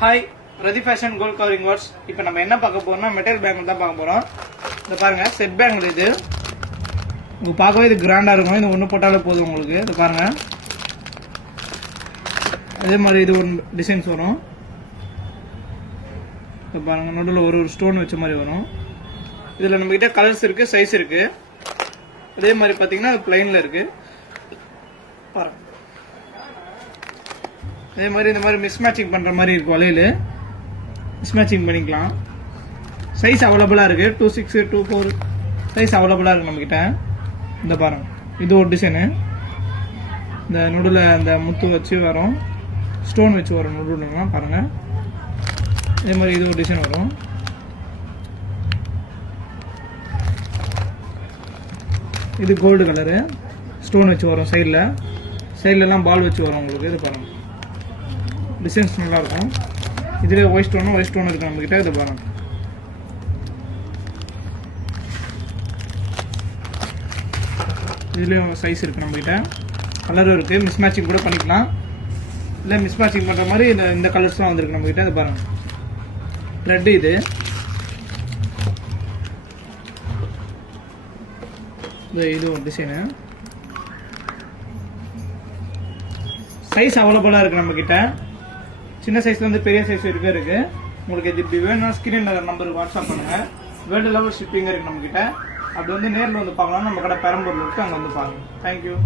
Hi, ரதி fashion gold covering works. இப்போ நம்ம என்ன பார்க்க போறோம்னா மெட்டல் பேங்கிள் தான் பார்க்க போகிறோம். இந்த பாருங்கள், செட் பேங்கிள் இது. உங்களுக்கு பார்க்கவே இது கிராண்டாக இருக்கும். இது ஒன்று போட்டாலே போதும் உங்களுக்கு. இது பாருங்கள், அதே மாதிரி இது ஒரு டிசைன்ஸ் வரும். இப்போ பாருங்கள், நடுவில் ஒரு ஸ்டோன் வச்ச மாதிரி வரும். இதில் நம்மக்கிட்ட கலர்ஸ் இருக்குது, சைஸ் இருக்குது. அதே மாதிரி பார்த்தீங்கன்னா அது பிளைனில் இருக்குது பாருங்கள். அதே மாதிரி இந்த மாதிரி மிஸ் மேட்சிங் பண்ணுற மாதிரி இருக்கும். வலையில் மிஸ் மேட்சிங் பண்ணிக்கலாம். சைஸ் அவைலபிளாக இருக்குது. 2, 6, 2, 4 சைஸ் அவைலபிளாக இருக்குது நம்மக்கிட்ட. இந்த பாருங்கள், இது ஒரு டிசைனு. இந்த நடுவில் அந்த முத்து வச்சு வரும், ஸ்டோன் வச்சு வரும் நடுவுலாம் பாருங்கள். இதே மாதிரி இது ஒரு டிசைன் வரும். இது கோல்டு கலரு, ஸ்டோன் வச்சு வரும். சைட்லலாம் பால் வச்சு வரும் உங்களுக்கு. இது பாருங்கள், டிசைன்ஸ் நல்லாயிருக்கும். இதுலேயே ஒயிட் ஸ்டோனும் இருக்குது நம்மக்கிட்ட. இதை பாருங்கள், இதுலேயும் சைஸ் இருக்குது நம்மக்கிட்ட. கலரும் இருக்குது. மிஸ் மேட்சிங் கூட பண்ணிக்கலாம். இல்லை மிஸ் மேட்சிங் பண்ணுற மாதிரி இந்த கலர்ஸ்லாம் வந்துருக்கு நம்மக்கிட்ட. இதை பாருங்கள், த்ரெட்டு இது ஒரு டிசைனு. சைஸ் அவைலபிளாக இருக்குது நம்மக்கிட்ட. சின்ன சைஸ்லேருந்து பெரிய சைஸ் இருக்குது. உங்களுக்கு இது இப்படி வேணும்னா ஸ்க்ரீனில் நம்பருக்கு வாட்ஸ்அப் பண்ணுங்கள். வேர்ல்டு லெவல் ஷிப்பிங் இருக்குது நம்மக்கிட்ட. அப்படி வந்து நேரில் வந்து பார்க்கலாம். நம்ம கடை பெரம்பூரில் இருக்குது, அங்கே வந்து பாருங்கள். தேங்க்யூ.